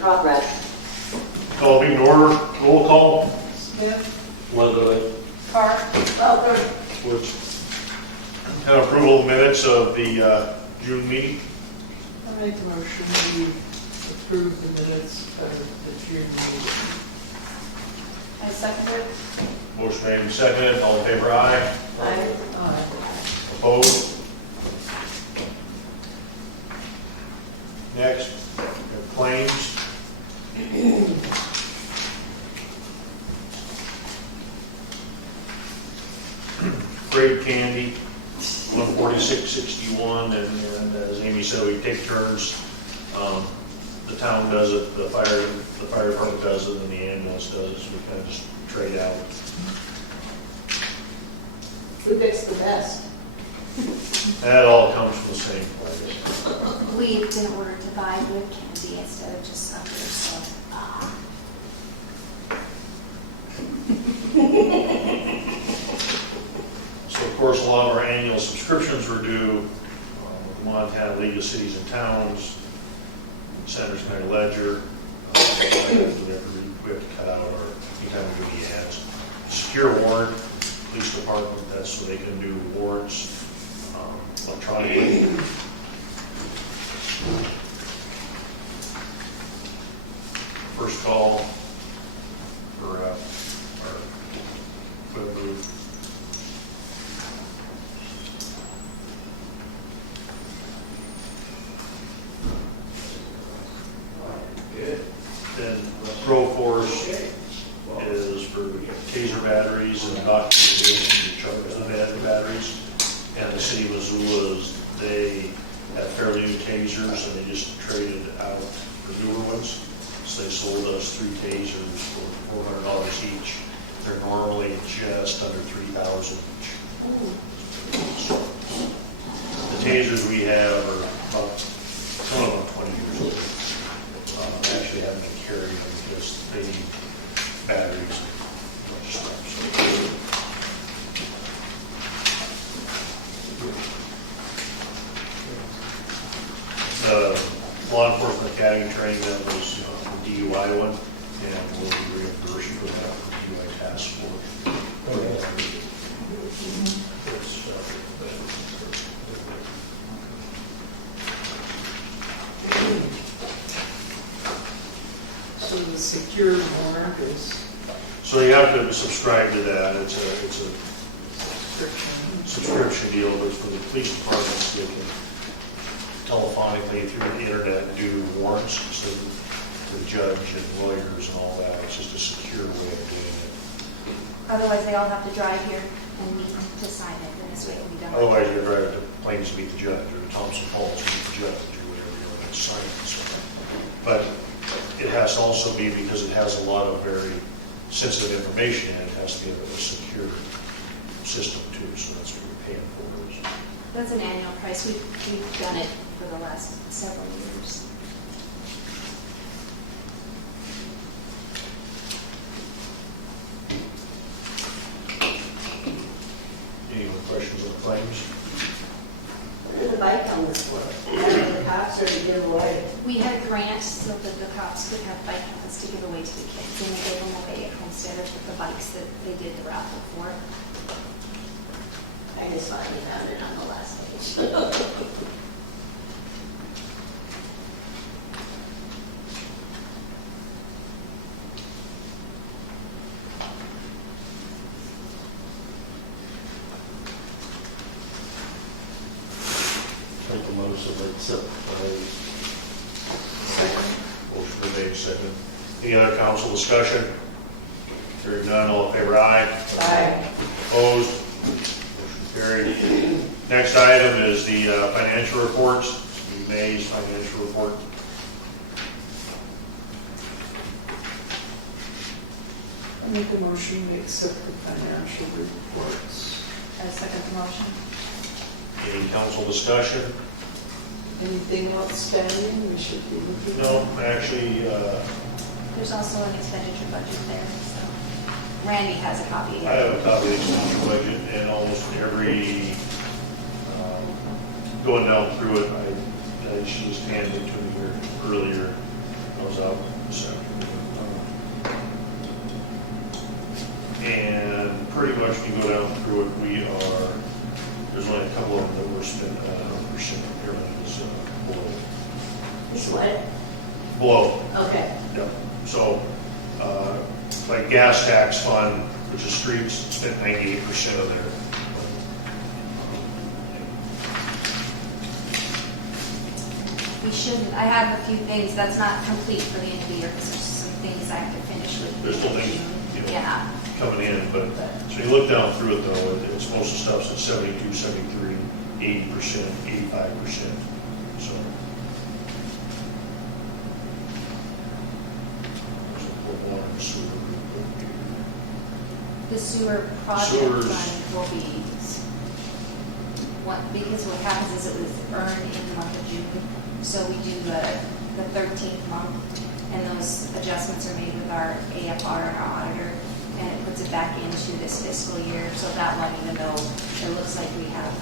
progress. Call meeting order, roll call. Smith, Leslee. Carr, Welker. Which have approval of minutes of the June meeting. I make a motion we approve the minutes of the June meeting. I second it. Motion made and seconded, all in favor, aye. Aye. Opposed? Next, we have claims. Freight candy, 146.61, and as Amy said, we take turns. The town does it, the fire department does it, and the ambulance does it, so we kind of just trade out. Who gets the best? That all comes from the same place. We've been ordered to buy good candy instead of just suckers, so. So of course, a lot of our annual subscriptions were due with the Montana League of Cities and Towns, Senators County Ledger. We have to cut out our, anytime we do the ads. Secure warrant, police department, that's so they can do warrants electronically. First call for our equipment booth. Then the Pro Force is for taser batteries and documentation to charge the batteries. And the city of Missoula's, they have fairly new tasers and they just traded out for newer ones. So they sold us 3 tasers for $400 each. They're normally just under $3,000 each. So the tasers we have are about, some of them 20 years old. Actually having to carry them because they need batteries. Law Enforcement Academy training, that was the DUI one, and we'll be reimbursed for that for DUI task force. So the secure warrant is So you have to subscribe to that. It's a subscription deal, but for the police departments, they can telephonically through the internet do warrants instead of the judge and lawyers and all that. It's just a secure way of doing it. Otherwise, they all have to drive here and meet to sign it, and this way it can be done. Otherwise, you're driving to Plains to meet the judge, or to Thompson Falls to meet the judge, or whatever you want to sign it. So, but it has to also be, because it has a lot of very sensitive information, and it has to be a secure system too. So that's what we're paying for. That's an annual price. We've done it for the last several years. Any more questions on the claims? What did the bike helmets for? The cops or to give away? We had a grant so that the cops could have bike helmets to give away to the kids, and we gave them away at Homesteaders with the bikes that they did the raffle for. I just thought you found it on the last page. Make a motion to accept motion been made, second. Any other council discussion? Hearing none, all in favor, aye. Aye. Opposed? Motion carried. Next item is the financial reports. May's financial report. I make a motion we accept the financial reports. I second the motion. Any council discussion? Anything outstanding we should be looking at? No, actually, There's also an expenditure budget there, so Randy has a copy. I have a copy of the expenditure budget, and almost every, going down through it, she just handed it to me here earlier. goes out this afternoon. And pretty much when you go down through it, there's only a couple of them that were spent 100%. Everything is below. It's what? Below. Okay. Yep. So, like gas tax fund, which is streets, spent 98% of their. We shouldn't, I have a few things, that's not complete for the end of the year, because there's some things I have to finish with. There's still things, Yeah. coming in, but, so you look down through it though, it's most of the stuff's at 72, 73, 80%, 85%, so. There's a little water and sewer. The sewer project Sewers. fund will be, because what happens is it was earned in the month of June, so we do the 13th month, and those adjustments are made with our AFR and our auditor, and it puts it back into this fiscal year, so that one, even though it looks like we have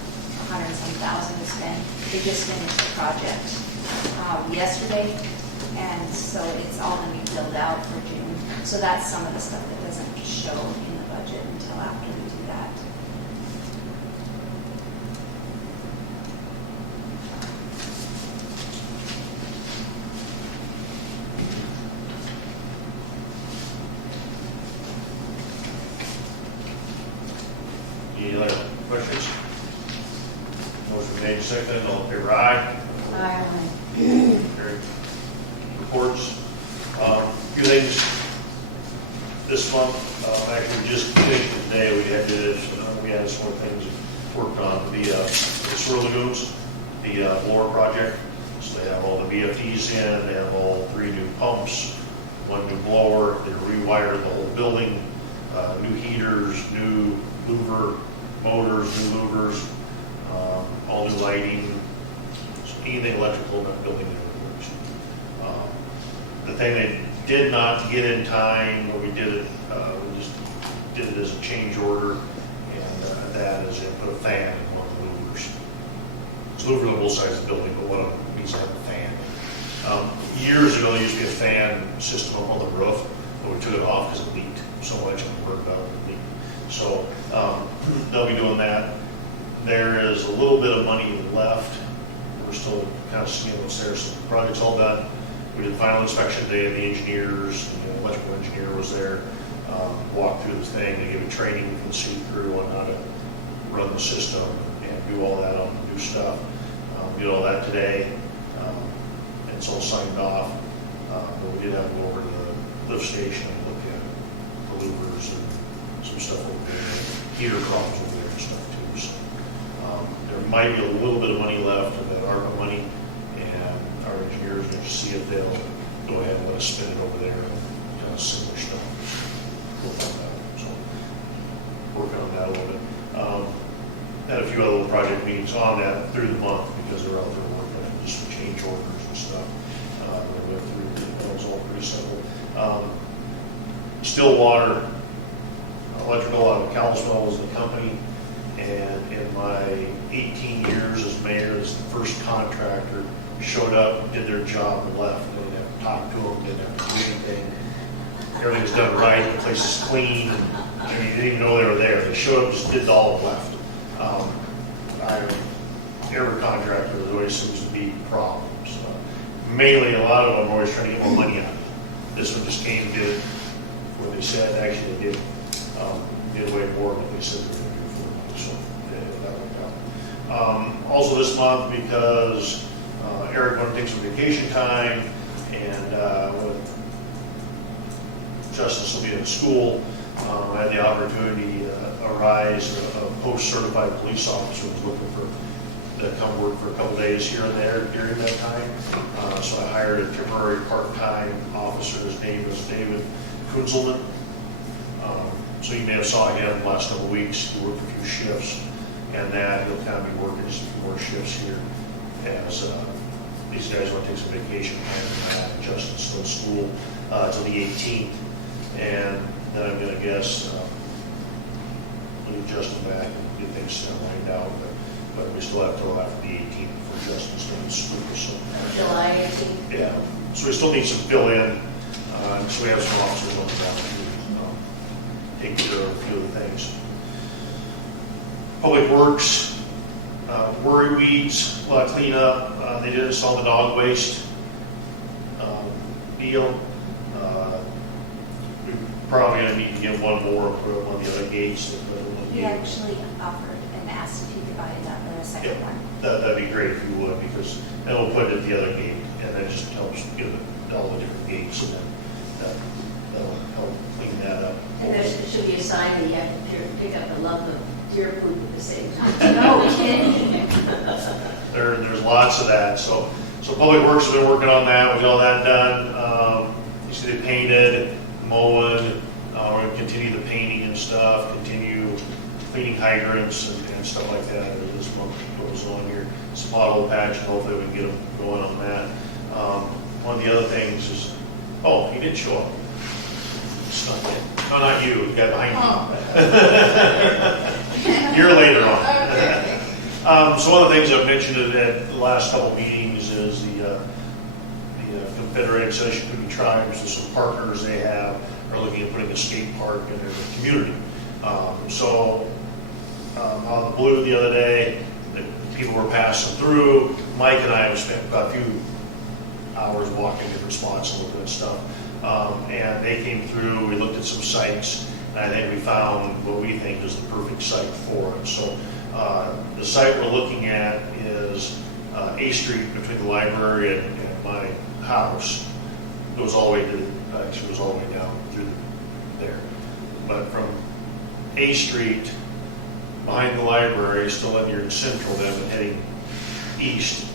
$100 and some thousand to spend, they just finished the project yesterday, and so it's all going to be filled out for June. So that's some of the stuff that doesn't show in the budget until after we do that. Any other questions? Motion made, second, all in favor, aye. Carried. Reports. Few things this month. Actually, just finished today. We had some more things worked on the sewer lagoons, the blower project. So they have all the VFDs in. They have all 3 new pumps, 1 new blower. They rewired the whole building. New heaters, new louver motors, new louvers, all new lighting. So anything electrical in that building that works. The thing they did not get in time when we did it, we just did it as a change order, and that is they put a fan in one of the louvers. It's louver on both sides of the building, but one of them needs to have a fan. Years ago, there used to be a fan system up on the roof, but we took it off because it leaked so much and we worked out it leaked. So they'll be doing that. There is a little bit of money left. We're still kind of seeing what's there. So the project's all done. We did the final inspection today, and the engineers, the electrical engineer was there, walked through the thing. They gave a training from the city crew on how to run the system and do all that on the new stuff. We did all that today. It's all signed off. But we did have to go over to the lift station and look at the louvers and some stuff over there. Heater problems over there and stuff too. So, there might be a little bit of money left of that ARPA money, and our engineers are going to see if they'll go ahead and let us spend it over there and kind of similar stuff. Work on that. So, working on that a little bit. Had a few other little project meetings on that through the month because they're out there working on just some change orders and stuff. We have to read that was all pretty simple. Stillwater Electrical out of Kalispell was the company, and in my 18 years as mayor, this is the first contractor showed up, did their job, and left. They didn't have to talk to them, didn't have to do anything. Everything was done right, the place is clean, and you didn't even know they were there. They showed up, just did all and left. Every contractor, there always seems to be problems. Mainly, a lot of them are always trying to get more money out of it. This one just came and did what they said. Actually, they did way more than they said they were going to do for them. So that worked out. Also this month, because Eric wanted to take some vacation time, and when Justice will be in school, I had the opportunity to arise a post-certified police officer was looking to come work for a couple days here and there during that time. So I hired a temporary part-time officer. His name was David Kunzelman. So you may have saw him the last couple of weeks. He worked a few shifts, and that he'll kind of be working just a few more shifts here as these guys want to take some vacation time and Justin's still in school till the 18th. And then I'm going to guess leave Justin back and get things lined out. But we still have till after the 18th for adjustments during the school, so. July 18th. Yeah, so we still need some fill in, so we have some officers on the ground to take care of a few of the things. Public Works, worry weeds, a lot of cleanup. They did install the dog waste deal. We're probably going to need to get one more and put it on the other gates. He actually offered and asked if he could buy a second Yeah. one. That'd be great if you would, because then we'll put it at the other gate, and that just helps give it all the different gates, and then that'll help clean that up. And there should be a sign that you have to pick up the lump of deer poop at the same time. No kidding. There's lots of that. So Public Works has been working on that. We got all that done. You see they painted, mowing. We're going to continue the painting and stuff. Continue cleaning hydrants and stuff like that as this month goes on here. Some pothole patch, and hopefully we can get them going on that. One of the other things is, oh, he did show up. Snuck in. No, not you. The guy behind you. You're later on. Okay. So one of the things I've mentioned at the last couple of meetings is the Confederated Session Tribes and some partners they have are looking at putting a skate park in their community. On the Blue the other day, the people were passing through. Mike and I have spent a few hours walking different spots and looking at stuff. And they came through, we looked at some sites, and I think we found what we think is the perfect site for it. So the site we're looking at is A Street between the library and my house. Goes all the way to, actually goes all the way down through there. But from A Street, behind the library, still in your central then, and heading east,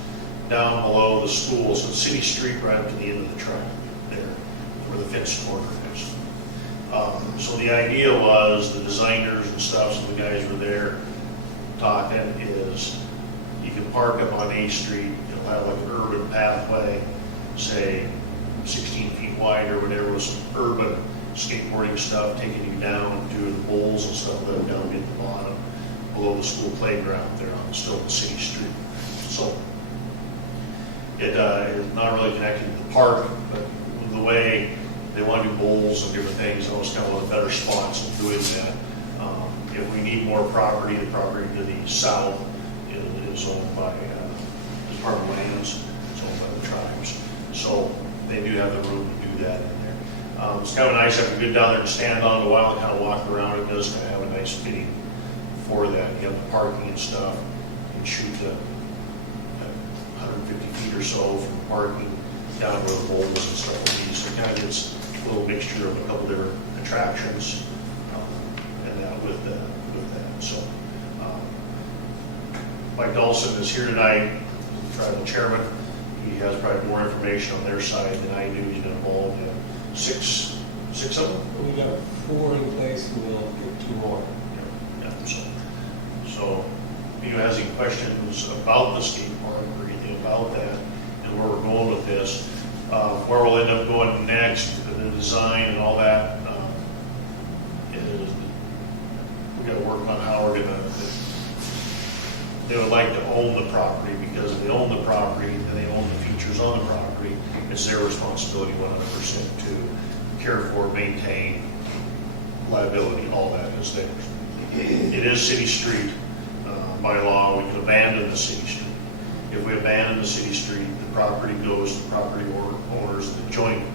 down below the school, so City Street right up to the end of the track there, where the fenced corner is. So the idea was, the designers and stuff, some of the guys were there talking, is you can park up on A Street, you'll have like an urban pathway, say 16 feet wide or whatever, with some urban skateboarding stuff taking you down to the bowls and stuff that are down at the bottom, below the school playground there on still the City Street. So it is not really connected to the park, but the way they want to do bowls and different things, it was kind of one of the better spots in doing that. If we need more property, the property to the south is owned by Department of Lands, it's owned by the tribes. So they do have the room to do that in there. It's kind of nice if we get down there and stand on it a while and kind of walk around. It does kind of have a nice fitting for that. You have the parking and stuff. You can shoot to 150 feet or so from the parking down where the bowls and stuff will be. So it kind of gets a little mixture of a couple different attractions and that with that. So Mike Dolson is here tonight, Tribal Chairman. He has probably more information on their side than I do. He's been involved in six of them. We got 4 in place, and we'll get 2 more. Yeah, so if anyone has any questions about the skate park or anything about that and where we're going with this, where we'll end up going next, the design and all that, is we got to work on how we're going to. They would like to own the property, because if they own the property and they own the features on the property, it's their responsibility 100% to care for, maintain, liability, all that is theirs. It is city street. By law, we can abandon the city street. If we abandon the city street, the property goes to property owners that join it,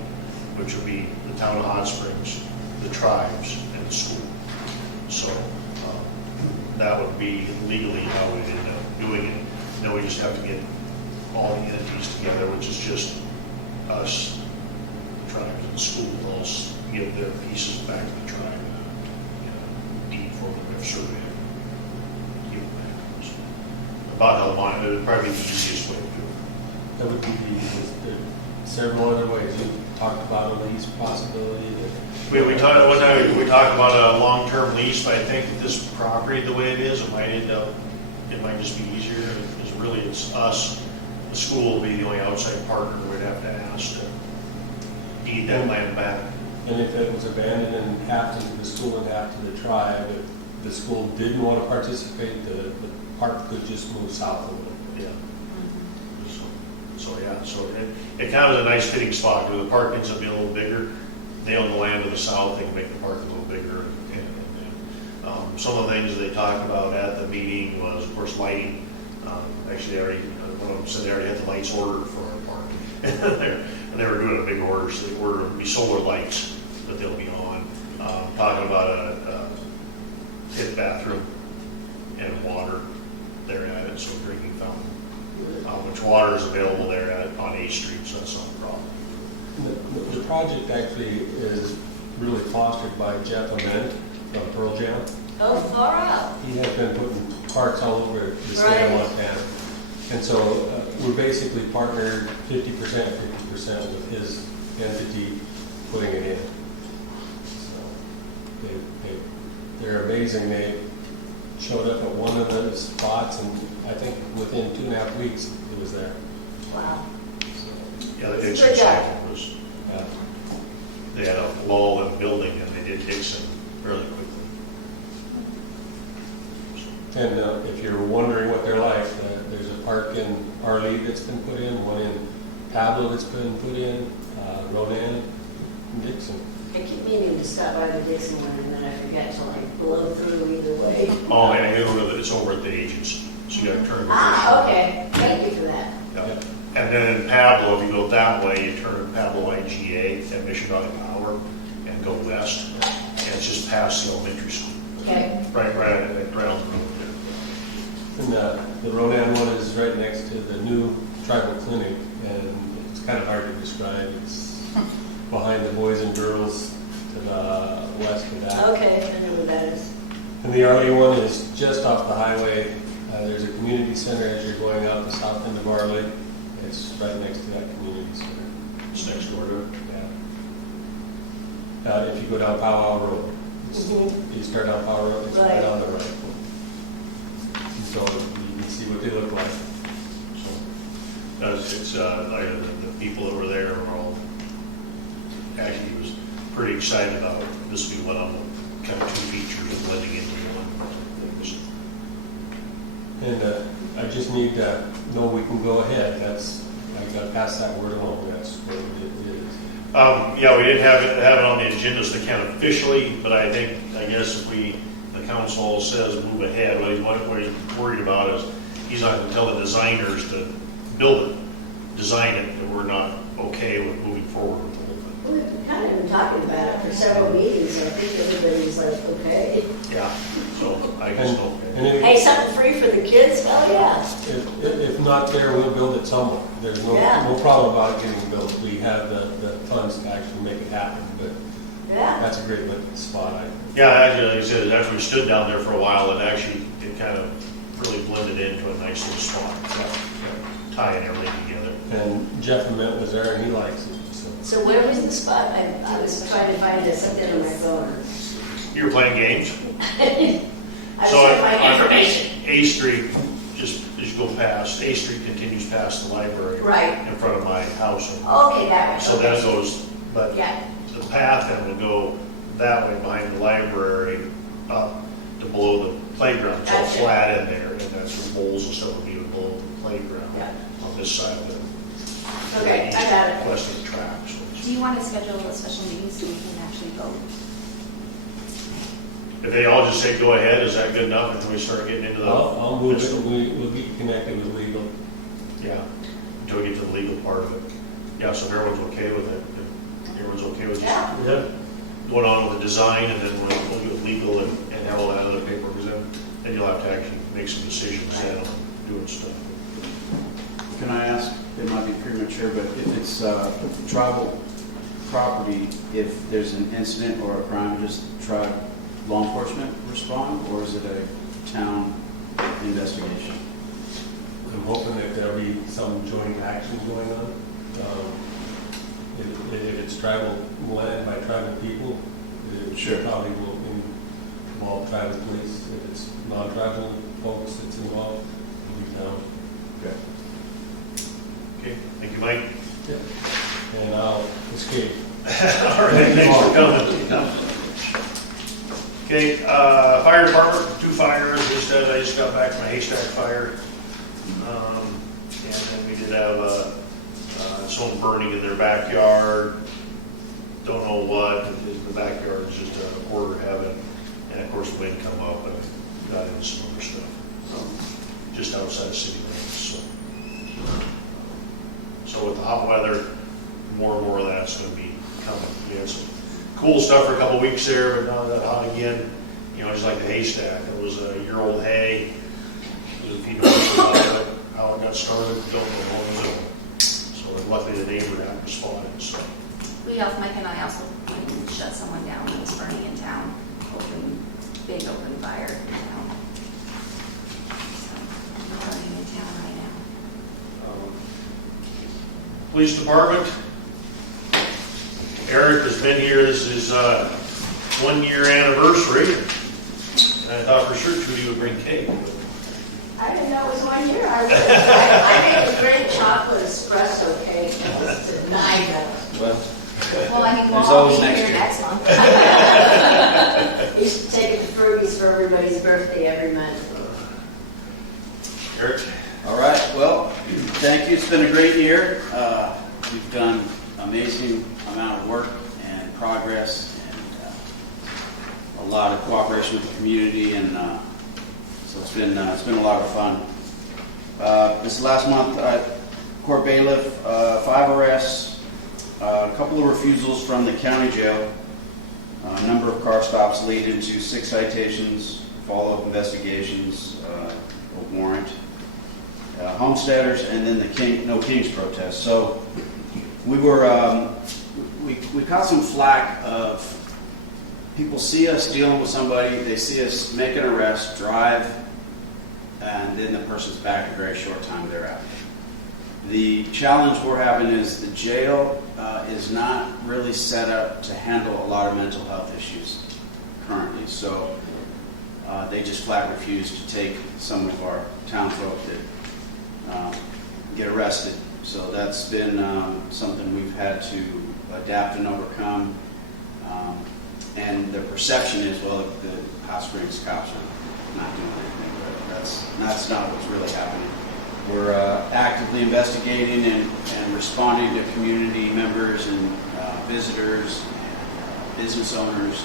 which would be the town of Hot Springs, the tribes, and the school. So that would be legally how we end up doing it. Then we just have to get all the entities together, which is just us, the tribes, and the school, all give their pieces back to the tribe, deed for them, their survey. About how long, it would probably be the easiest way to do it. That would be the easiest. There's several other ways. You talked about a lease possibility. We talked one time, we talked about a long-term lease, but I think that this property, the way it is, it might end up, it might just be easier, because really it's us, the school will be the only outside partner we'd have to ask to deed that land back. And if it was abandoned and half to the school and half to the tribe, the school didn't want to participate, the park could just move south a little bit. Yeah. So it kind of is a nice fitting spot, where the park ends up being a little bigger. They own the land to the south, they can make the park a little bigger. Some of the things they talked about at the meeting was, of course, lighting. Actually, one of them said they already had the lights ordered for our park. And they were doing a big order, so they ordered to be solar lights that they'll be on. Talking about a pit bathroom and water there at it, so a drinking fountain. Which water is available there on A Street, so that's not a problem. The project actually is really fostered by Jeff Ament from Pearl Jam. Oh, far out. He has been putting parks all over the state of Montana. And so we're basically partnered 50% with his entity putting it in. So they're amazing. They showed up at one of the spots, and I think within 2.5 weeks it was there. Wow. So, Yeah, they did Good job. they had a lull in building, and they did dig some fairly quickly. And if you're wondering what they're like, there's a park in Arley that's been put in, one in Pablo that's been put in, Ronan, and Dixon. I keep meaning to stop by the Dixon one, and then I forget to like blow through either way. Oh, and it's over at the agency, so you got to turn. Okay. Thank you for that. Yeah. And then in Pablo, if you go that way, you turn Pablo IGA at Mission Valley Power and go west, and it's just past the elementary school. Okay. Right on the road there. And the Ronan one is right next to the new tribal clinic, and it's kind of hard to describe. It's behind the Boys and Girls to the west of that. Okay, I know where that is. And the Arley one is just off the highway. There's a community center as you're going out the south end of Arley. It's right next to that community center. It's next door to it. Yeah. If you go down Powwow Road, you start down Powwow Road, it's right on the right. So you can see what they look like. So it's like the people over there are all actually was pretty excited about it. This will be one of the kind of two features of blending into one. And I just need to know we can go ahead. I got to pass that word along. That's what it is. Yeah, we didn't have it on the agenda as the count officially, but I guess if the council says move ahead, what he's worried about is he's not going to tell the designers to build it, design it, that we're not okay with moving forward with the whole thing. We've kind of been talking about it for several meetings, so I think everybody's like, okay. Yeah, so I just don't. Hey, something free for the kids? Oh, yeah. If not there, we'll build it somewhere. There's no problem about it getting built. We have the funds to actually make it happen, but that's a great looking spot. Yeah, actually, like I said, after we stood down there for a while, it kind of really blended into a nice little spot. Tying everything together. And Jeff Ament was there, and he likes it. So where was the spot? I was trying to find it something on my phone. You were playing games? I was trying to find information. A Street, just as you go past, A Street continues past the library. Right. In front of my house. Okay, that way. So that goes, but yeah. The path then will go that way behind the library up to below the playground. It's all Gotcha. flat in there, and that's where bowls and stuff will be below the playground on this side of it. Okay, I got it. West of the tracks. Do you want to schedule a special meeting so we can actually vote? If they all just say go ahead, is that good enough until we start getting into the? I'll move it. We'll get connected with legal. Yeah, until we get to the legal part of it. Yeah, so if everyone's okay with it, if everyone's okay with just going on with the design, and then we'll do it legal and have all that other paperwork, then you'll have to actually make some decisions then on doing stuff. Can I ask, it might be premature, but if it's tribal property, if there's an incident or a crime, just tribe law enforcement respond, or is it a town investigation? I'm hoping that there'll be some joint action going on. If it's tribal land by tribal people, it probably will involve tribal police. If it's non-tribal folks that's involved, it'll be town. Okay. Okay, thank you, Mike. Yeah. And I'll escape. All right, thanks for coming. Okay, Okay, fire department, 2 fires. I just got back from a haystack fire. And then we did have someone burning in their backyard. Don't know what. The backyard is just a hoarder habit. And of course, the wind come up and got into some other stuff. Just outside of city limits. So with the hot weather, more and more of that's going to be coming. We had some cool stuff for a couple weeks there, but now that hot again, just like the haystack. It was a year-old hay. If you know how it got started, don't know. So luckily the neighbor had responded. So. Mike and I also shut someone down that was burning in town. Big open fire in town. So we're burning in town right now. Police department. Eric has been here. This is 1-year anniversary. And I thought for sure Tootie would bring cake. I didn't know it was 1 year. I made a great chocolate espresso cake. It's denied that. Well, I mean, we'll There's all always be next here year. next month. You should take it to Fruities for everybody's birthday every month. Eric? All right, well, thank you. It's been a great year. We've done amazing amount of work and progress and a lot of cooperation with the community, and so it's been a lot of fun. This last month, court bailiff, 5 arrests, a couple of refusals from the county jail, a number of car stops leading to 6 citations, follow-up investigations, a warrant, homesteaders, and then the No Kings protest. So we were we caught some flack of people see us dealing with somebody, they see us make an arrest, drive, and then the person's back a very short time thereafter. The challenge we're having is the jail is not really set up to handle a lot of mental health issues currently. So they just flat refuse to take some of our town folk that get arrested. So that's been something we've had to adapt and overcome. And the perception is, well, the Hot Springs cops are not doing anything, but that's not what's really happening. We're actively investigating and responding to community members and visitors and business owners'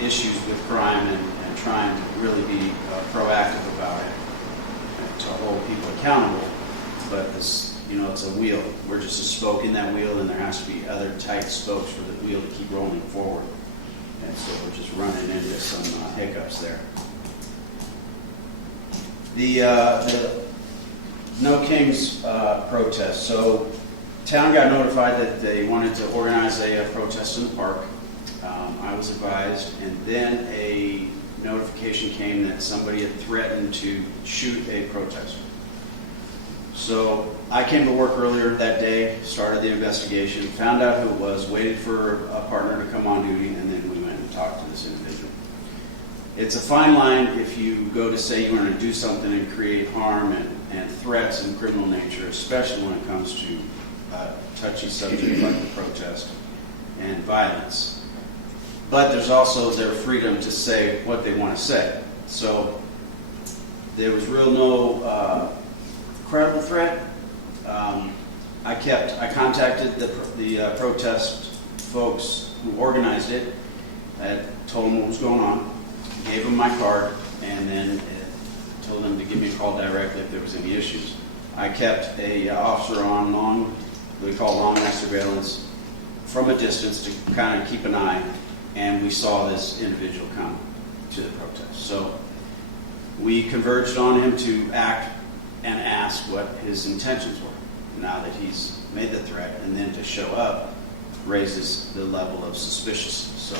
issues with crime and trying to really be proactive about it and to hold people accountable. But this, it's a wheel. We're just a spoke in that wheel, and there has to be other tight spokes for the wheel to keep rolling forward. And so we're just running into some hiccups there. The No Kings protest. So town got notified that they wanted to organize a protest in the park. I was advised, and then a notification came that somebody had threatened to shoot a protester. So I came to work earlier that day, started the investigation, found out who it was, waited for a partner to come on duty, and then we went and talked to this individual. It's a fine line if you go to say you want to do something and create harm and threats in criminal nature, especially when it comes to touchy subjects like the protest and violence. But there's also their freedom to say what they want to say. So there was no credible threat. I contacted the protest folks who organized it. I told them what was going on, gave them my card, and then told them to give me a call directly if there was any issues. I kept a officer on we call long eye surveillance, from a distance to kind of keep an eye, and we saw this individual come to the protest. So we converged on him to act and ask what his intentions were now that he's made the threat, and then to show up raises the level of suspiciousness. So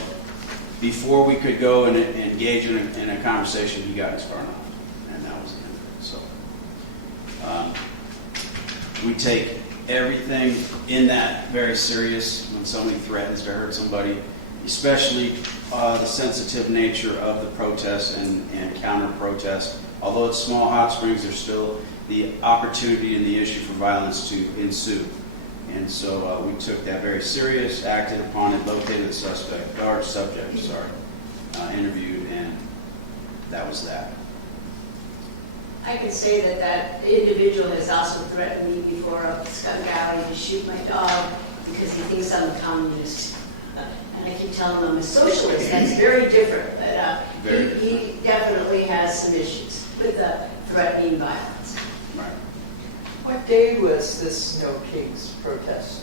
before we could go and engage in a conversation, he got his car knocked, and that was the end of it. So we take everything in that very serious when somebody threatens to hurt somebody, especially the sensitive nature of the protest and counter-protest. Although it's small hot springs, there's still the opportunity and the issue for violence to ensue. And so we took that very serious, acted upon it, located the subject, interviewed, and that was that. I can say that that individual has also threatened me before up Skunk Alley to shoot my dog because he thinks I'm a communist. And I keep telling him I'm a socialist. That's very different. But he definitely has some issues with threatening violence. Right. What day was this No Pigs protest?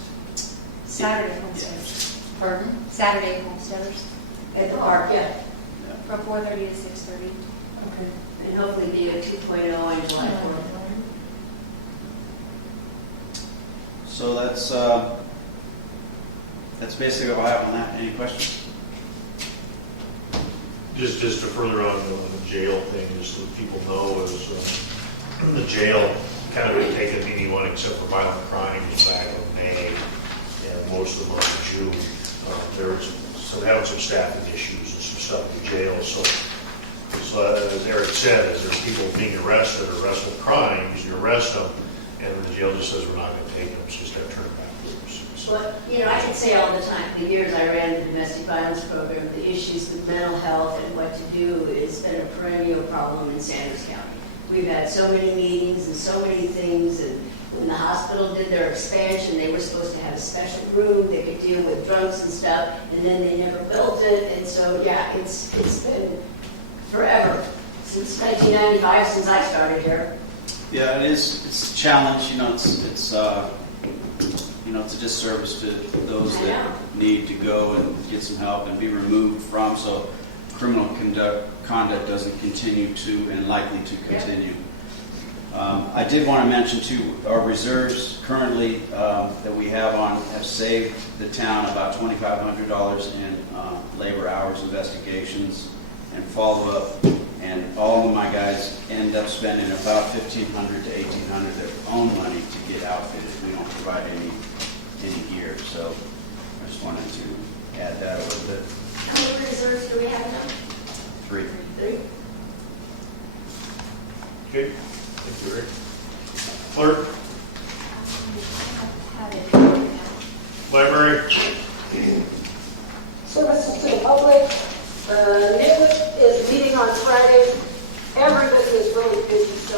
Saturday homesteaders. Pardon? Saturday homesteaders At the park, yeah. from 4:30 to 6:30. Okay. And hopefully be a 2.0 on July 4th. So that's basically what I have on that. Any questions? Just to further on the jail thing, just so people know, is the jail kind of been taking anyone except for violent crimes back in May and most of the month of June. They're having some staffing issues and some stuff in the jail. So as Eric said, as there's people being arrested or arrested for crimes, you arrest them, and the jail just says we're not going to take them. It's just got to turn it back loose. So, But, I can say all the time, the years I ran the domestic violence program, the issues with mental health and what to do has been a perennial problem in Sanders County. We've had so many meetings and so many things, and when the hospital did their expansion, they were supposed to have a special room, they could deal with drugs and stuff, and then they never built it, and so, yeah, it's been forever, since 1995, since I started here. Yeah, it's a challenge. It's a disservice to those that need to go and get some help and be removed from, so criminal conduct doesn't continue to and likely to continue. I did want to mention too, our reserves currently that we have saved the town about $2,500 in labor hours, investigations, and follow-up. And all of my guys end up spending about $1,500 to $1,800 of their own money to get outfitted. We don't provide any gear, so I just wanted to add that a little bit. How many reserves do we have now? 3. 3. okay, thank you, Eric. Clerk, library. Services to the public. NITWIC is meeting on Fridays. Everybody is really busy, so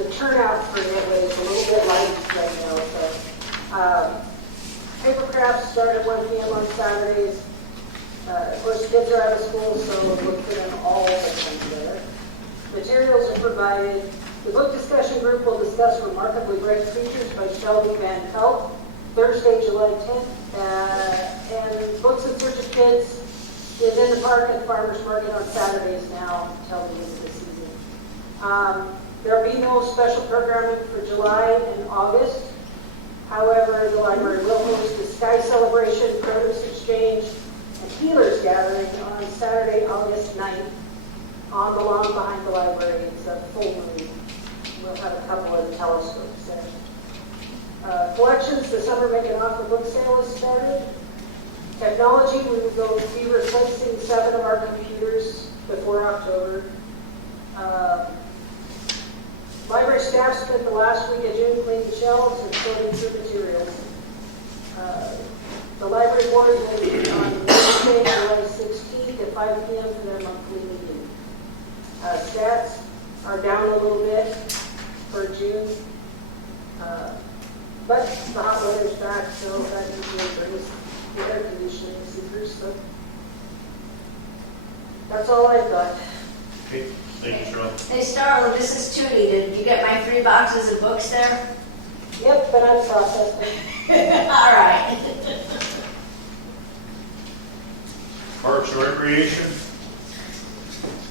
the turnout for NITWIC is a little bit light right now. So, paper crafts start at 1 p.m. on Saturdays. Of course, kids are out of school, so look for them all the time there. Materials are provided. The book discussion group will discuss Remarkably Bred Creatures by Shelby Van Pelt, Thursday, July 10th. And Books in Search of Kids is in the park at the farmers market on Saturdays now until the end of the season. There will be no special programming for July and August. However, the library will host a Sky Celebration, Produce Exchange, and Healers Gathering on Saturday, August 9th on the lawn behind the library. It's a full moon. We'll have a couple of telescopes there. Collections, the summer make an offer book sale is started. Technology, we will be replacing 7 of our computers before October. Library staff spent the last week of June cleaning shelves and sorting through materials. The library board will be on Wednesday, July 16th at 5 p.m. for their monthly meeting. Stats are down a little bit for June, but the hot weather's back, so that usually brings the air conditioning seekers. So that's all I've got. Okay, thank you, Cheryl. Hey, Starla, this is Tootie. Did you get my 3 boxes of books there? Yep, but I'm processing. All right. Parks and Recreation.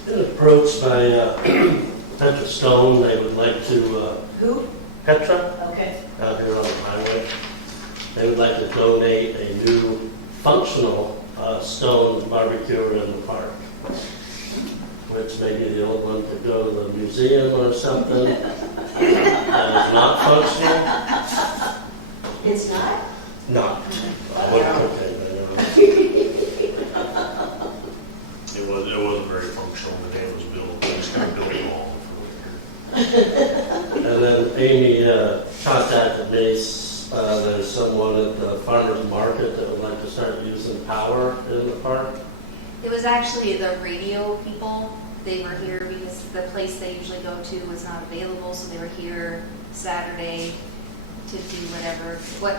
Been approached by Petra Stone. They would like to, Who? Petra, Okay. out here on the highway. They would like to donate a new functional stone barbecue in the park, which may be the old one to go to the museum or something. That is not functional. It's not? Not. I wouldn't cook it, but, It wasn't very functional the day it was built. It was kind of built wrong for winter. And then Amy contacted me. There's someone at the farmer's market that would like to start using power in the park. It was actually the radio people. They were here because the place they usually go to was not available, so they were here Saturday to do whatever. What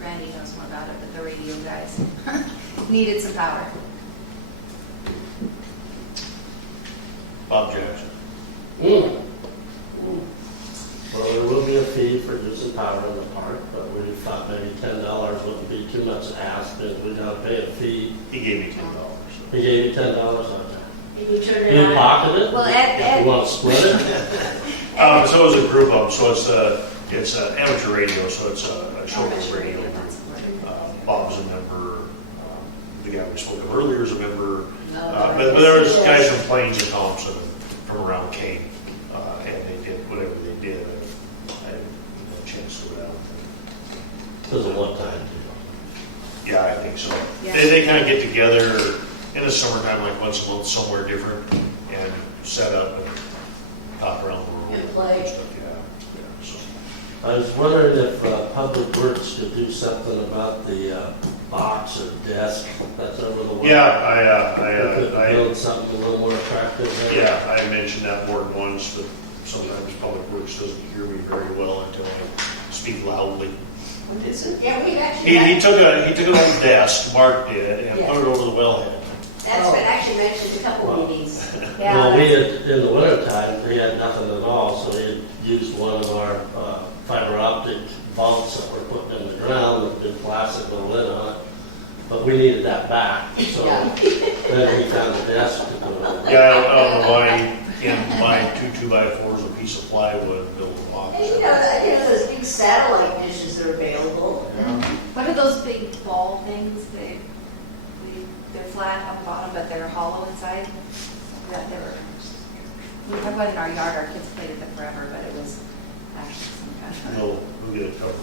Randy knows more about it, but the radio guys needed some power. Bob Jackson. Well, there will be a fee for using power in the park, but we thought maybe $10 wouldn't be too much to ask, because we gotta pay a fee. He gave me $10. He gave you $10 on that. And you turn it You on. pocket it? Well, If you want to split it? So it was a group of them, so it's amateur radio, so it's a shortwave radio. Bob's a member, the guy we spoke of earlier is a member, but there was guys from Plains and Thompson from around Cape, and they did whatever they did. I didn't have a chance to go down. It was a one-time deal. Yeah, I think so. Yeah. They kind of get together in the summertime, like once a month, somewhere different, and set up and talk around the room. And play. Stuff, yeah, so. I was wondering if Public Works could do something about the box or desk that's over the wall. Yeah, Could I build something a little more attractive there. yeah, I mentioned that more than once, but sometimes Public Works doesn't hear me very well until I speak loudly. What is it? Yeah, we actually. He took an old desk, Mark did, and put it over the wellhead. That's been actually mentioned a couple meetings. Well, we had, in the wintertime, we had nothing at all, so we had used one of our fiber optic vaults that were put in the ground with the plastic with a lid on it. But we needed that back, so then we found a desk to put it on. Yeah, I don't know why he can't buy 2 2x4s, a piece of plywood, and build a box. And those big satellite dishes are available. What are those big ball things? They're flat on the bottom, but they're hollow inside. That they were. We have one in our yard. Our kids played with it forever, but it was actually some kind of. We'll get it covered.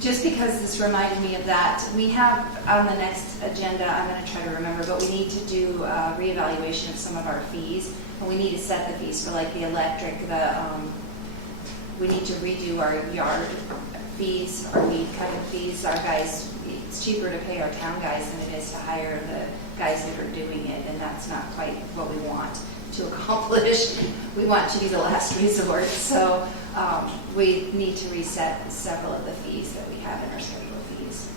Just because this reminded me of that, we have on the next agenda, I'm going to try to remember, but we need to do a reevaluation of some of our fees. And we need to set the fees for like the electric, we need to redo our yard fees, our weed cutting fees. Our guys, it's cheaper to pay our town guys than it is to hire the guys that are doing it, and that's not quite what we want to accomplish. We want to be the last resort, so we need to reset several of the fees that we have in our schedule fees.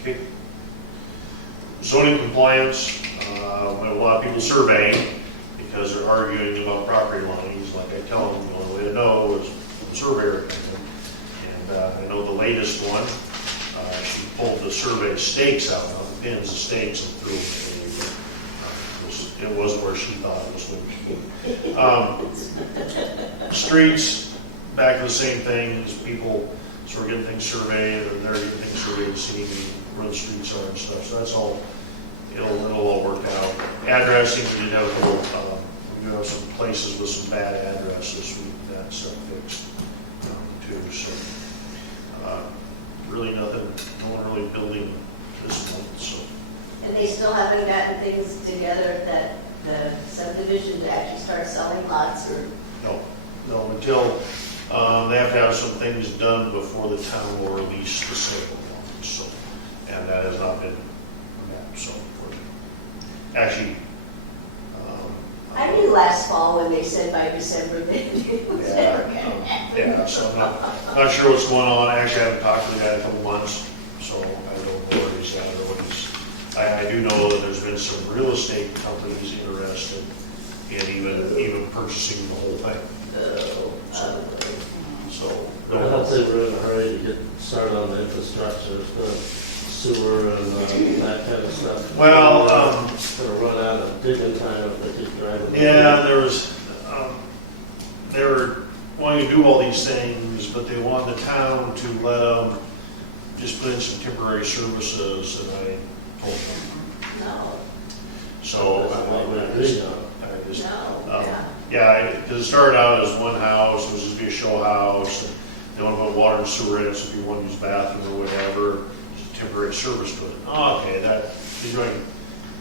Okay. Zoning compliance, we have a lot of people surveying because they're arguing about property lines. Like I tell them, the only way to know is the surveyor. And I know the latest one, she pulled the survey stakes out, the pins, the stakes, and threw them. It wasn't where she thought it was going to be. Streets, back to the same thing, as people sort of getting things surveyed, and they're getting things surveyed, seeing where the streets are and stuff. So that's all, it'll all work out. Addressing, we did have a little, we do have some places with some bad addresses, we need that stuff fixed too. So really nothing, no one really building this month, so. And they still haven't gotten things together that the subdivision to actually start selling lots or. No, until they have to have some things done before the town will release the sale of lots. So, and that has not been met. So, actually, I knew last fall when they said by December that it was never going to happen. yeah. So I'm not sure what's going on. Actually, I haven't talked to the guy in a couple months, so I don't know where he's at or what he's. I do know that there's been some real estate companies interested in even purchasing the whole thing. So I thought they were in a hurry to get started on the infrastructure, the sewer and that kind of stuff. Well, going to run out of digging time if they keep driving. yeah, they were wanting to do all these things, but they wanted the town to let them just put in some temporary services, and I told them. No, So That's what we agreed on. I just, no, yeah. yeah, because it started out as one house, it was just be a show house, and they want to put water and sewer in it, so if you want to use bathroom or whatever, just a temporary service to it. Oh, okay, that, you're doing,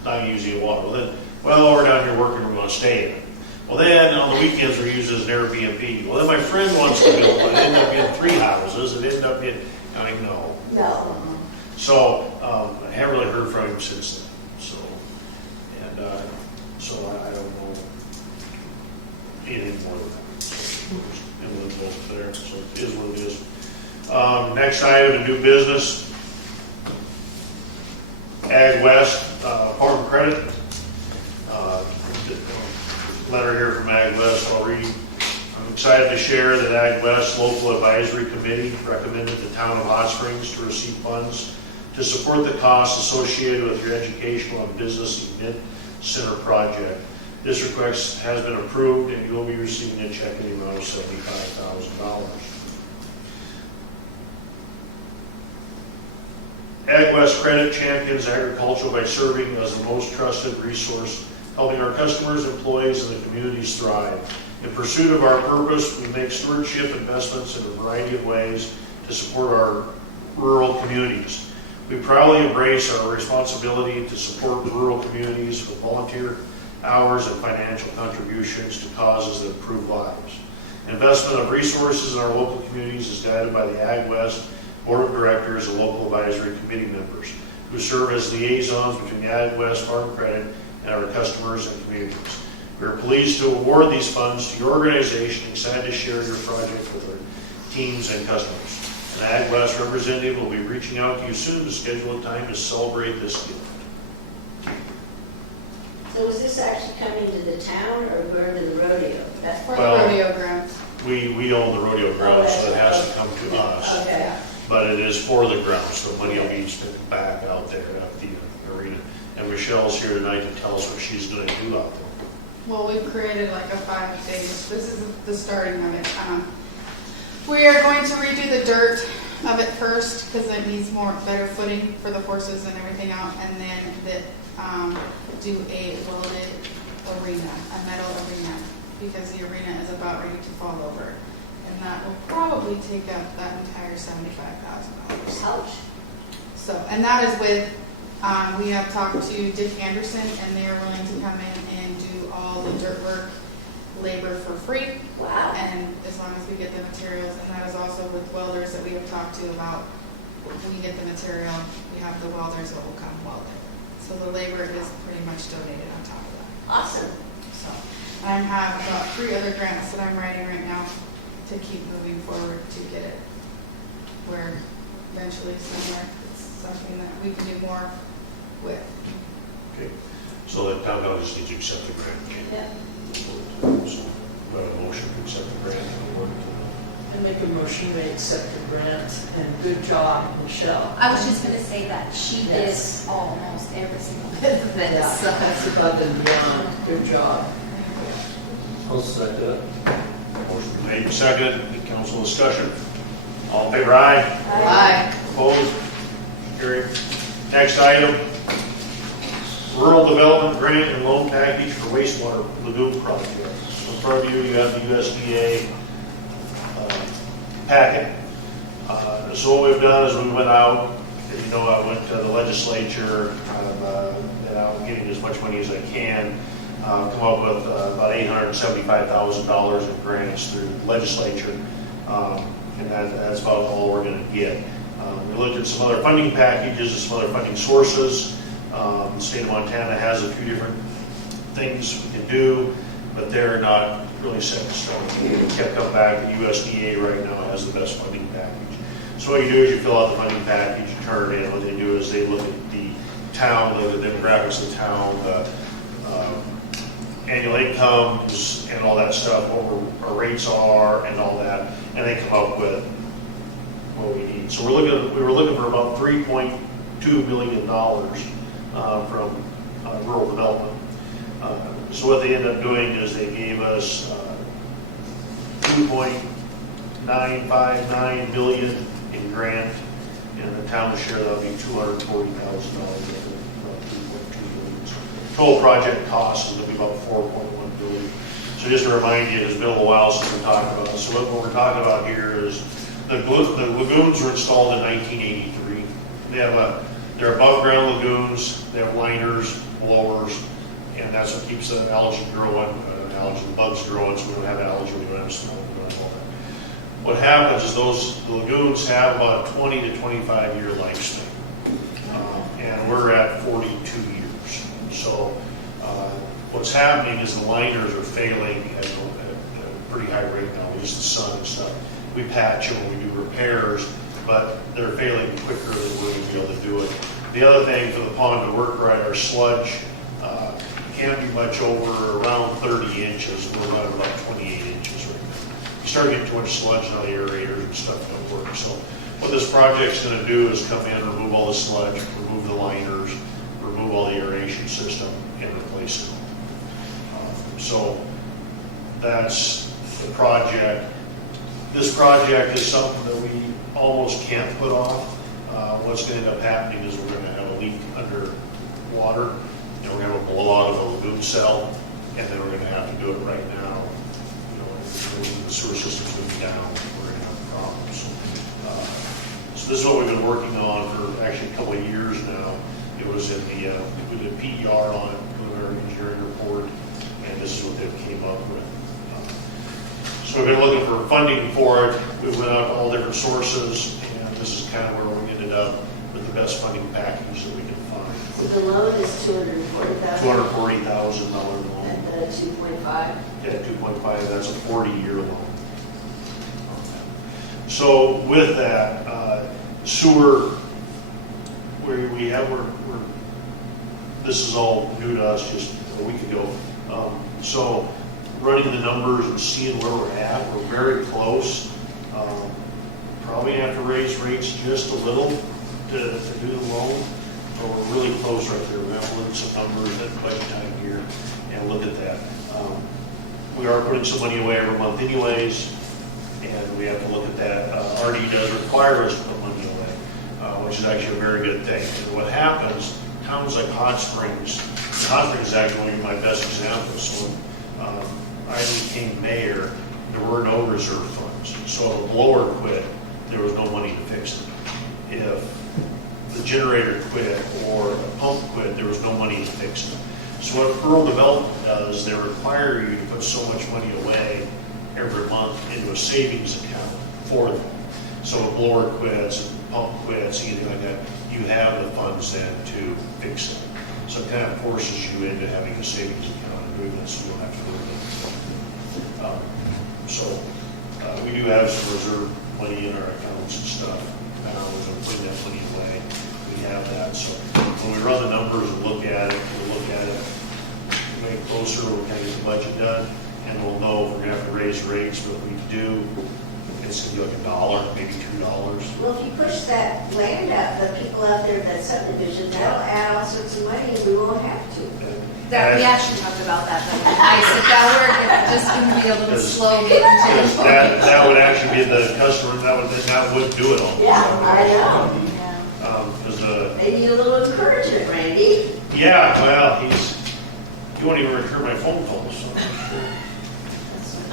not using water. Well, we're down here working, we're going to stay in it. Well, then, on the weekends, we're used as an Airbnb. Well, then my friend wants to build one. It ended up being 3 houses. It ended up being, I mean, no. No. So, I haven't really heard from him since then, so, and, so I don't know anything more than that. So, and we'll go there, so it is what it is. Next item, a new business. Ag West, farm credit. Letter here from Ag West, I'll read. I'm excited to share that Ag West Local Advisory Committee recommended the town of Hot Springs to receive funds to support the costs associated with your educational and business event center project. This request has been approved and you will be receiving a check in the amount of $75,000. Ag West Credit champions agriculture by serving as the most trusted resource, helping our customers, employees, and the communities thrive. In pursuit of our purpose, we make stewardship investments in a variety of ways to support our rural communities. We proudly embrace our responsibility to support rural communities with volunteer hours and financial contributions to causes that improve lives. Investment of resources in our local communities is guided by the Ag West Board of Directors and local advisory committee members who serve as liaisons between the Ag West Farm Credit and our customers and communities. We are pleased to award these funds to your organization and excited to share your project with our teams and customers. An Ag West representative will be reaching out to you soon to schedule a time to celebrate this gift. So is this actually coming to the town or going to the rodeo? That's For Well, the rodeo grounds. We own the rodeo grounds, so it has to come to us. Okay. But it is for the grounds, so money will be spent back out there at the arena. And Michelle's here tonight to tell us what she's going to do out there. Well, we've created like a 5-stage, this is the starting of it. We are going to redo the dirt of it first because it needs better footing for the horses and everything out, and then do a welded arena, a metal arena, because the arena is about ready to fall over. And that will probably take up that entire $75,000. Ouch. So, and that is with, we have talked to Dick Anderson, and they are willing to come in and do all the dirt work, labor for free. Wow. And as long as we get the materials, and that is also with welders that we have talked to about, when we get the material, we have the welders that will come weld it. So the labor is pretty much donated on top of that. Awesome. So I have about 3 other grants that I'm writing right now to keep moving forward to get it where eventually somewhere it's something that we can do more with. Okay. So the town council just needs to accept the grant. Yeah. So, we have a motion to accept the grant. I make a motion to accept the grant, and good job, Michelle. I was just gonna say that she did Yes. almost every single bit of Yeah, this. So that's above and beyond. Good job. I'll second it. Motion made and seconded. Any council discussion? All in favor, aye. Aye. Opposed? Carried. Next item, rural development grant and loan package for wastewater lagoon project. So in front of you, you have the USDA packet. So what we've done is we went out, as you know, I went to the legislature, and I'm getting as much money as I can, come up with about $875,000 in grants through the legislature, and that's about all we're going to get. We looked at some other funding packages and some other funding sources. The state of Montana has a few different things we can do, but they're not really set in stone. We kept coming back, the USDA right now has the best funding package. So what you do is you fill out the funding package, you turn it in. What they do is they look at the town, the demographics of the town, the annual incomes and all that stuff, what our rates are and all that, and they come up with what we need. So we were looking for about $3.2 million from rural development. So what they ended up doing is they gave us $2.959 billion in grant, and the town share that'll be $240,000. Total project cost is going to be about $4.1 billion. So just to remind you, it's been a little while since we talked about this. So what we're talking about here is the lagoons were installed in 1983. They're above ground lagoons. They have liners, blowers, and that's what keeps the algae growing, the bugs growing. So we don't have algae, we don't have snow, we don't have all that. What happens is the lagoons have about a 20 to 25 year lifespan. and we're at 42 years. So what's happening is the liners are failing at a pretty high rate now, just the sun and stuff. We patch them, we do repairs, but they're failing quicker than we're going to be able to do it. The other thing for the pond to work right, our sludge can't be much over around 30 inches. We're running about 28 inches right now. You start getting too much sludge, now the aerators and stuff don't work. So what this project's going to do is come in, remove all the sludge, remove the liners, remove all the aeration system, and replace it. So that's the project. This project is something that we almost can't put off. What's going to end up happening is we're going to have a leak underwater, and we're going to blow out of a lagoon cell, and then we're going to have to do it right now. You know, the sewer system's going to be down, we're going to have problems. So this is what we've been working on for actually a couple of years now. It was in the, we did PER on it, preliminary engineering report, and this is what they came up with. So we've been looking for funding for it. We went out to all different sources, and this is kind of where we ended up with the best funding package that we can find. So the loan is $240,000. $240,000 loan. And the 2.5. Yeah, 2.5. That's a 40-year loan. So with that, sewer, this is all new to us just a week ago. So running the numbers and seeing where we're at, we're very close. Probably have to raise rates just a little to do the loan, but we're really close right there. We're going to look at some numbers at budget time here and look at that. We are putting some money away every month anyways, and we have to look at that. RD does require us to put money away, which is actually a very good thing. And what happens, towns like Hot Springs is actually my best example. So I became mayor, there were no reserve funds. So if a blower quit, there was no money to fix it. If the generator quit or a pump quit, there was no money to fix it. So what rural development does, they require you to put so much money away every month into a savings account for them. So a blower quits, a pump quits, anything like that, you have the funds then to fix it. So it kind of forces you into having a savings account and doing this, so you don't have to do it. We do have some reserve money in our accounts and stuff. We're going to bring that money away. We have that. So when we run the numbers and look at it, way closer, we'll kind of get the budget done, and we'll know if we're going to have to raise rates. But if we do, it's going to be like $1, maybe $2. Well, if you push that land out, the people out there, that subdivision, that'll add all sorts of money and we won't have to. That, we actually talked about that, but I said that we're just going to be a little slow getting to the That would actually be the customer, that would do it all. Yeah, I know. Maybe a little encouragement, Randy. Yeah, well, he won't even return my phone calls, so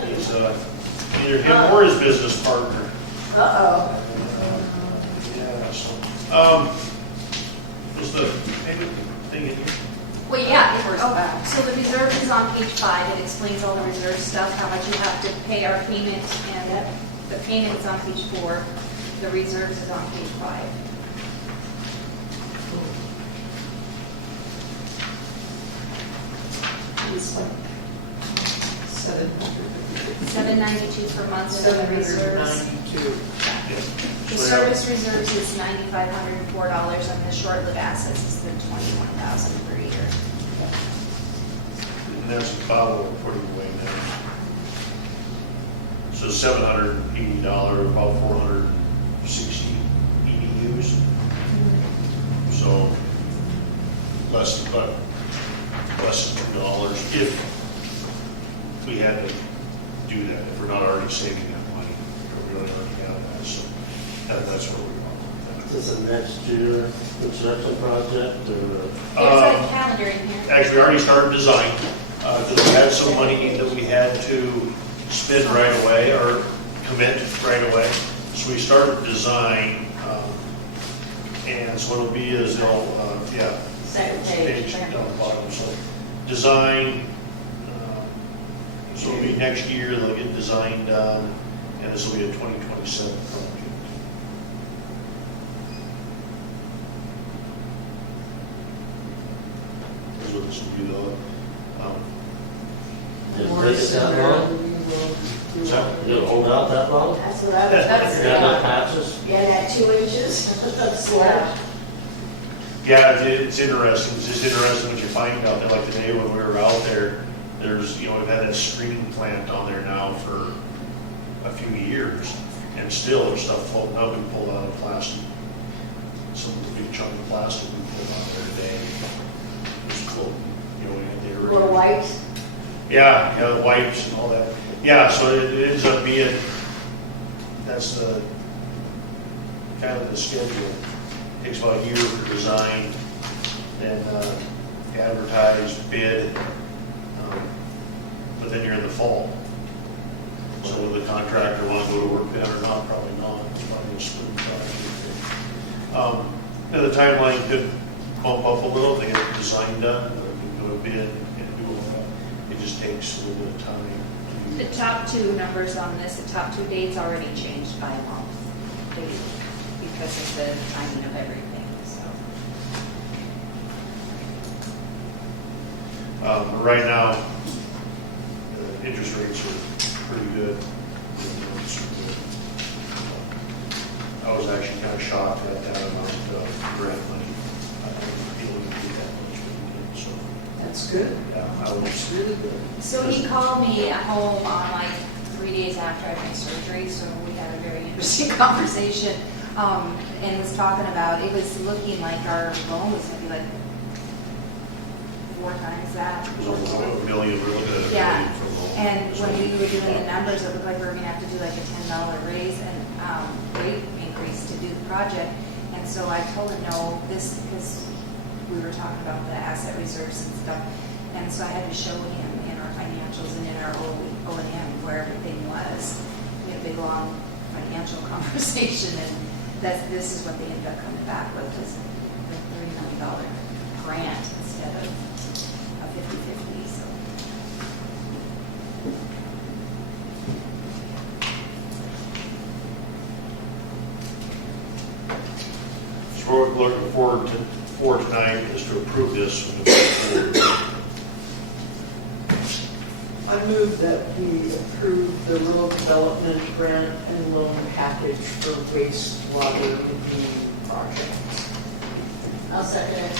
he's either him or his business partner. Uh-oh. Yeah, so, was the payment thing in here? Well, yeah. So the reserve is on page 5. It explains all the reserve stuff, how much you have to pay our payment, and the payment is on page 4. The reserves is on page 5. $792 per month for the reserves. The service reserves is $9,504, and the short-lived assets is the $21,000 per year. And there's a bottle we're putting away now. So $780, about 460 EDUs. So less than $2 if we had to do that, if we're not already saving that money, we really already have that. So that's where we are. Is this a next year construction project or? There's a calendar in here. Actually, we already started design, because we had some money that we had to spend right away or commit right away. So we started design, and so what it'll be is Second page. down the bottom. So design, so it'll be next year, they'll get design done, and this will be a 2027 project. patches and do the, Did it take us that long? so, Did it hold out that long? That's what I was, that's, You got the patches? yeah, that 2 inches of slab. yeah, it's interesting. It's just interesting what you find out there. Like today when we were out there, there's, you know, we've had that screening plant on there now for a few years, and still there's stuff floating up and pulled out of plastic. Some big chunk of plastic we pulled out there today. It's floating, you know, they were. Or white. Yeah, the wipes and all that. Yeah, so it ends up being, that's the, kind of the schedule. Takes about a year for design, then advertise, bid, but then you're in the fall. So will the contractor want to go to work then or not? Probably not. It's probably a split project. And the timeline could bump up a little if they get the design done, or they can go to bid and do all that. It just takes a little bit of time. The top two numbers on this, the top two dates already changed by a month because of the timing of everything, so. Right now, interest rates are pretty good. I was actually kind of shocked at that amount of grant money. I didn't feel we did that much, but we did, so, That's good. yeah, I was, That's really good. So he called me at home on like 3 days after I had my surgery, so we had a very interesting conversation, and was talking about, it was looking like our loan was gonna be like 4 times that. it was almost a million, we were looking at a Yeah, million from the. and when we were doing the numbers, it looked like we were gonna have to do like a $10 raise and rate increase to do the project. And so I told him, no, this, because we were talking about the asset reserves and stuff. And so I had to show him in our financials and in our O&M where everything was. We had a big, long financial conversation, and this is what they ended up coming back with, was the $30 million grant instead of a 50-50, so. So what we're looking forward to, for tonight is to approve this when we go forward. I move that we approve the rural development grant and loan package for wastewater remediation project. I'll second it.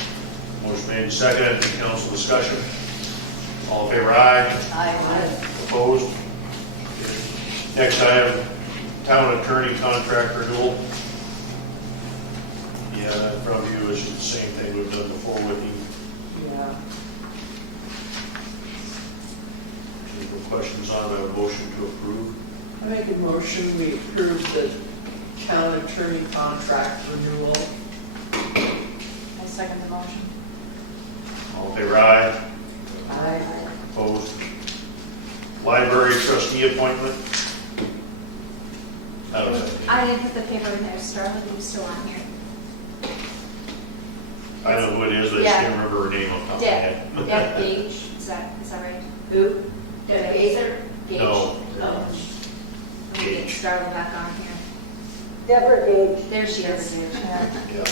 Motion made and seconded, any council discussion? All in favor, aye. Aye. Opposed? Next item, town attorney contract renewal. Yeah, that in front of you is the same thing we've done before with him. Yeah. Any more questions on it? I have a motion to approve. I make a motion, we approve the town attorney contract renewal. I second the motion. All in favor, aye. Aye. Opposed? Library trustee appointment. I don't know. I didn't put the paper in there, Starla, you still on here? I know who it is, but I just can't remember her name off the top of my head. Deb Gage, is that right? Who? Deb Gaither? Gage. No. Oh. Let me get Gage. Starla back on here. Deborah Gage. There she is. Yeah.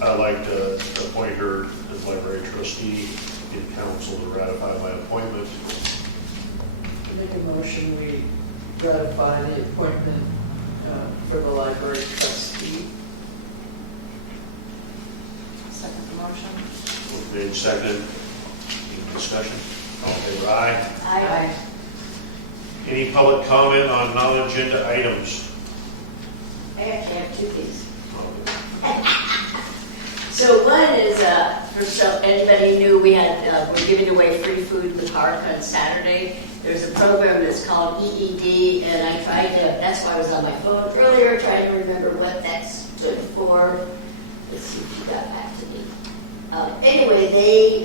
I'd like to appoint her as library trustee in council to ratify my appointment. I make a motion, we ratify the appointment for the library trustee. Second the motion. Motion made second. Any discussion? All in favor, aye. Aye. Any public comment on non-agenda items? I actually have 2 things. So one is, for so anybody knew, we had, we're giving away free food in the park on Saturday. There's a program that's called EED, and I tried to, that's why I was on my phone earlier, trying to remember what that stood for. Let's see if you got back to me. Anyway, they,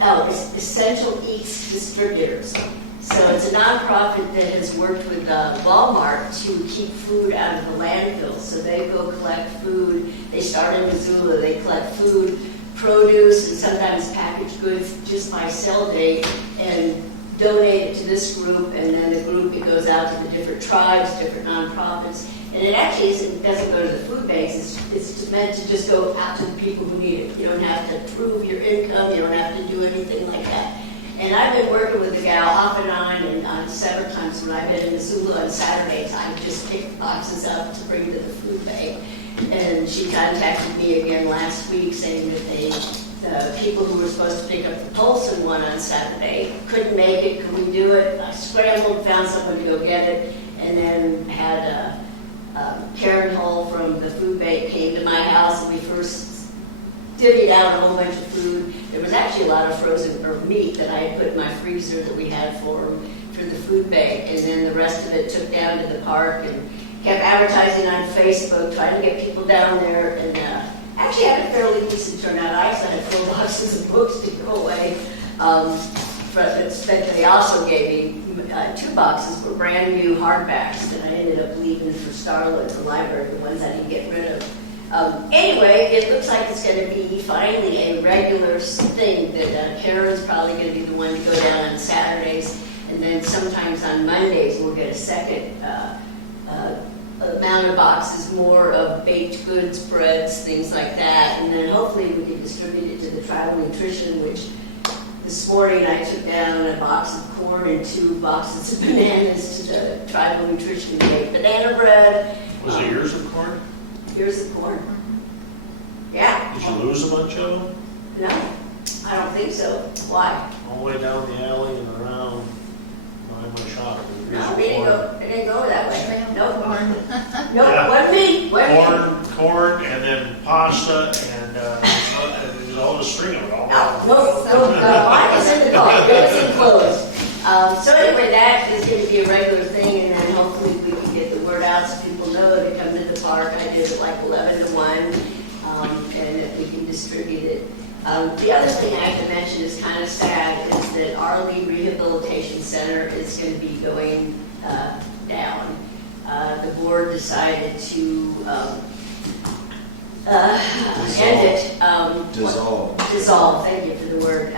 it's Essential Eats Distributors. So it's a nonprofit that has worked with Walmart to keep food out of the landfills. So they go collect food. They start in Missoula. They collect food, produce, and sometimes packaged goods just by sell date, and donate it to this group, and then the group, it goes out to the different tribes, different nonprofits. And it actually doesn't go to the food banks, it's meant to just go out to the people who need it. You don't have to prove your income, you don't have to do anything like that. And I've been working with the gal off and on, and on several times when I've been in Missoula on Saturdays, I've just picked boxes up to bring to the food bank. And she contacted me again last week saying that the people who were supposed to pick up the Polson one on Saturday couldn't make it. Could we do it? I scrambled, found someone to go get it, and then had Karen Hull from the food bank came to my house, and we first divvied out a whole bunch of food. There was actually a lot of frozen or meat that I had put in my freezer that we had for the food bank, and then the rest of it took down to the park and kept advertising on Facebook, trying to get people down there, and actually had a fairly decent turnout. I also had 4 boxes of books to go away, but they also gave me 2 boxes for brand new hardbacks that I ended up leaving for Starwood, the library, the ones I didn't get rid of. Anyway, it looks like it's going to be finally a regular thing that Karen's probably going to be the one to go down on Saturdays, and then sometimes on Mondays we'll get a second amount of boxes, more of baked goods, breads, things like that, and then hopefully we can distribute it to the Tribal Nutrition, which this morning I took down a box of corn and 2 boxes of bananas to the Tribal Nutrition to make banana bread. Was it yours of corn? Here's the corn. Yeah. Did you lose a bunch of them? No, I don't think so. Why? All the way down the alley and around by my shop. No, they didn't go that way. No corn. No, Yeah. what meat? What meat? Corn, and then pasta, and all the string of it all. Mine is in the car. It was enclosed. So anyway, that is going to be a regular thing, and then hopefully we can get the word out so people know to come to the park. I did it like 11 to 1, and that we can distribute it. The other thing I have to mention is kind of sad is that Arley Rehabilitation Center is going to be going down. The board decided to end it. Dissolve, thank you for the word.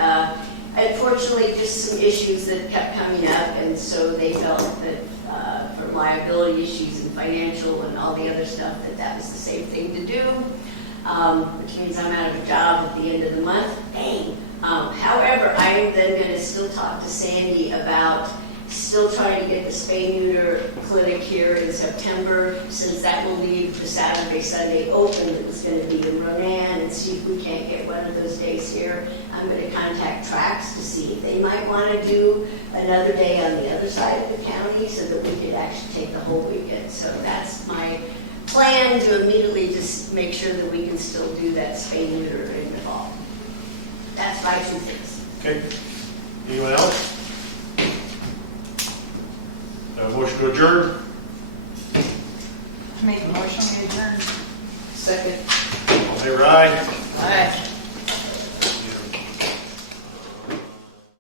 Unfortunately, just some issues that kept coming up, and so they felt that for liability issues and financial and all the other stuff, that was the safe thing to do, which means I'm out of a job at the end of the month. Dang. However, I'm then going to still talk to Sandy about still trying to get the spay-neuter clinic here in September, since that will leave the Saturday, Sunday open. It was going to be in Ronan, and see if we can't get one of those days here. I'm going to contact Trax to see if they might want to do another day on the other side of the county so that we could actually take the whole weekend. So that's my plan, to immediately just make sure that we can still do that spay-neuter in the fall. That's my 2 things. Okay. Anyone else? Motion to adjourn? Make a motion, we adjourn. Second. All in favor, aye. Aye.